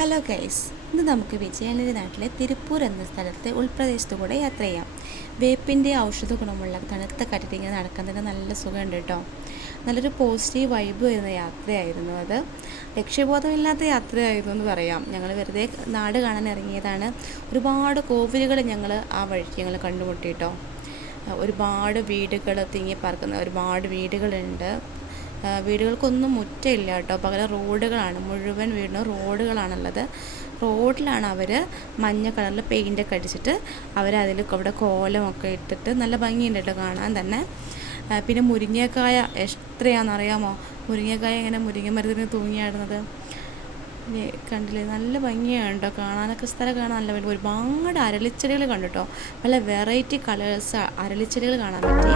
Hello guys, ഇന്ന് നമുക്ക് വിജയനഗരി നാട്ടിലെ തിരുപ്പൂർ എന്ന സ്ഥലത്തെ ഉൾപ്രദേശത്തു കൂടെ യാത്ര ചെയ്യാം. വേപ്പിൻ്റെ ഔഷധ ഗുണമുള്ള തണുത്ത കാറ്റിൽ ഇങ്ങനെ നടക്കുന്നതിന് നല്ല സുഖമുണ്ട് കേട്ടോ. നല്ലൊരു പോസിറ്റീവ് വൈബ് വരുന്ന യാത്രയായിരുന്നു അത്. ലക്ഷ്യബോധമില്ലാത്ത യാത്രയായിരുന്നു എന്ന് പറയാം. ഞങ്ങൾ വെറുതെ നാട് കാണാൻ ഇറങ്ങിയതാണ്. ഒരുപാട് കോവിലുകൾ ഞങ്ങൾ ആ വഴിക്ക് ഞങ്ങൾ കണ്ടുമുട്ടി കേട്ടോ. ഒരുപാട് വീടുകൾ തിങ്ങിപ്പാർക്കുന്ന ഒരുപാട് വീടുകളുണ്ട്. വീടുകൾക്കൊന്നും മുറ്റമില്ല കേട്ടോ, പകരം റോഡുകളാണ്. മുഴുവൻ വീടിനും റോഡുകളാണുള്ളത്. റോഡിലാണ് അവർ മഞ്ഞ കളറിൽ പെയിൻ്റൊക്കെ അടിച്ചിട്ട് അവരതിൽ അവിടെ കോലമൊക്കെ ഇട്ടിട്ട് നല്ല ഭംഗിയുണ്ട് കേട്ടോ കാണാൻ തന്നെ. പിന്നെ മുരിങ്ങക്കായ എത്രയാണെന്നറിയാമോ? മുരിങ്ങക്കായ ഇങ്ങനെ മുരിങ്ങ മരത്തിന് തൂങ്ങിയാടുന്നത് കണ്ടില്ലേ, നല്ല ഭംഗിയാണ് കേട്ടോ കാണാനൊക്കെ. സ്ഥലം കാണാൻ നല്ല വലിയ ഒരുപാട് അരളിച്ചെടികൾ കണ്ടു കേട്ടോ. നല്ല വെറൈറ്റി കളേഴ്സ് അരളിച്ചെടികൾ കാണാൻ പറ്റി.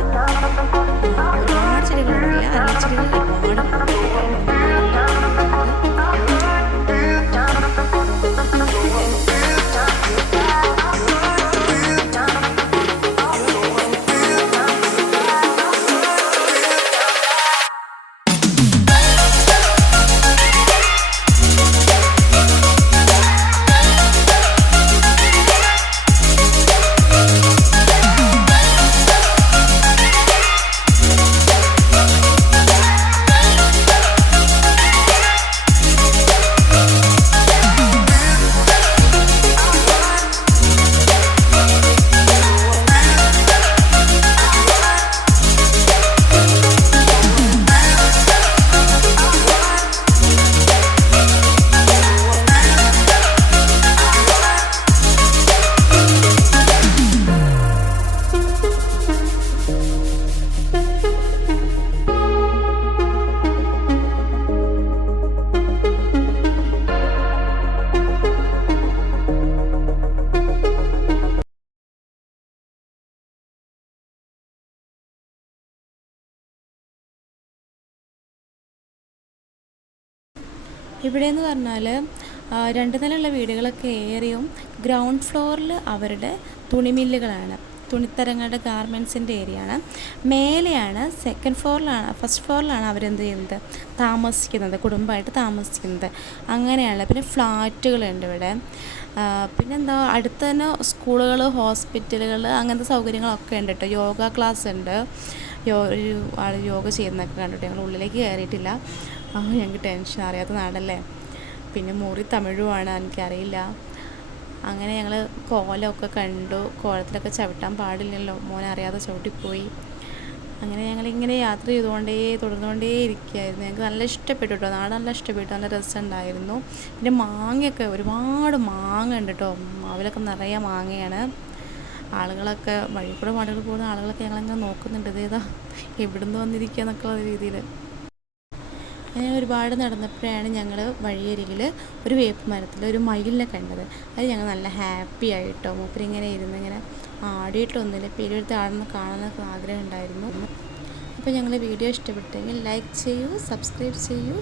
ഒരുപാട് ചെടികളുണ്ടല്ലേ, അരളിച്ചെടികൾ ഒരുപാട് കാണാൻ ഇവിടെയെന്ന് പറഞ്ഞാൽ 2 നിലയുള്ള വീടുകളൊക്കെ ഏറിയും ഗ്രൗണ്ട് ഫ്ലോറിൽ അവരുടെ തുണിമില്ലുകളാണ്, തുണിത്തരങ്ങളുടെ ഗാർമെൻറ്റ്സിൻ്റെ ഏരിയയാണ്. മേലെയാണ് ഫസ്റ്റ് ഫ്ലോറിലാണ് അവരെന്ത് ചെയ്യുന്നത്, താമസിക്കുന്നത്, കുടുംബമായിട്ട് താമസിക്കുന്നത്. അങ്ങനെയാണ്. പിന്നെ ഫ്ലാറ്റുകളുണ്ട് ഇവിടെ. പിന്നെന്താ, അടുത്ത് തന്നെ സ്കൂളുകൾ, ഹോസ്പിറ്റലുകൾ, അങ്ങനത്തെ സൗകര്യങ്ങളൊക്കെ ഉണ്ട് കേട്ടോ. യോഗ ക്ലാസ് ഉണ്ട്. ഒരു ആൾ യോഗ ചെയ്യുന്നതൊക്കെ കണ്ടിട്ട് ഞങ്ങൾ ഉള്ളിലേക്ക് കയറിയിട്ടില്ല. ഞങ്ങൾക്ക് ടെൻഷൻ, അറിയാത്ത നാടല്ലേ. പിന്നെ മുറി തമിഴുമാണ്, എനിക്കറിയില്ല. അങ്ങനെ ഞങ്ങൾ കോലമൊക്കെ കണ്ടു. കോലത്തിലൊക്കെ ചവിട്ടാൻ പാടില്ലല്ലോ, മോനെ അറിയാതെ ചവിട്ടിപ്പോയി. അങ്ങനെ ഞങ്ങളിങ്ങനെ യാത്ര തുടർന്നുകൊണ്ടേ ഇരിക്കുകയായിരുന്നു. ഞങ്ങൾക്ക് നല്ല ഇഷ്ടപ്പെട്ടു കേട്ടോ, നാട് നല്ല ഇഷ്ടപ്പെട്ടു, നല്ല രസമുണ്ടായിരുന്നു. പിന്നെ മാങ്ങയൊക്കെ ഒരുപാട് മാങ്ങ ഉണ്ട് കേട്ടോ. മാവിലൊക്കെ നിറയെ മാങ്ങയാണ്. ആളുകളൊക്കെ വഴി കൂടെ പോകുന്ന ആളുകളൊക്കെ ഞങ്ങളിങ്ങനെ നോക്കുന്നുണ്ട്, ഇതേതാ എവിടുന്ന് വന്നിരിക്കുക എന്നൊക്കെയുള്ള രീതിയിൽ. അങ്ങനെ ഒരുപാട് നടന്നപ്പോഴാണ് ഞങ്ങൾ വഴിയരികിൽ ഒരു വേപ്പ് മരത്തിൽ ഒരു മയിലിനെ കണ്ടത്. അത് ഞങ്ങൾ നല്ല ഹാപ്പി ആയിട്ടോ. മൂപ്പരിങ്ങനെ ഇരുന്ന് ഇങ്ങനെ ആടിയിട്ടൊന്നുമില്ല, പേരെടുത്ത് ആടുന്ന കാണാനൊക്കെ ആഗ്രഹം ഉണ്ടായിരുന്നു. അപ്പോൾ ഞങ്ങൾ വീഡിയോ ഇഷ്ടപ്പെട്ടെങ്കിൽ ലൈക്ക് ചെയ്യൂ, സബ്സ്ക്രൈബ് ചെയ്യൂ.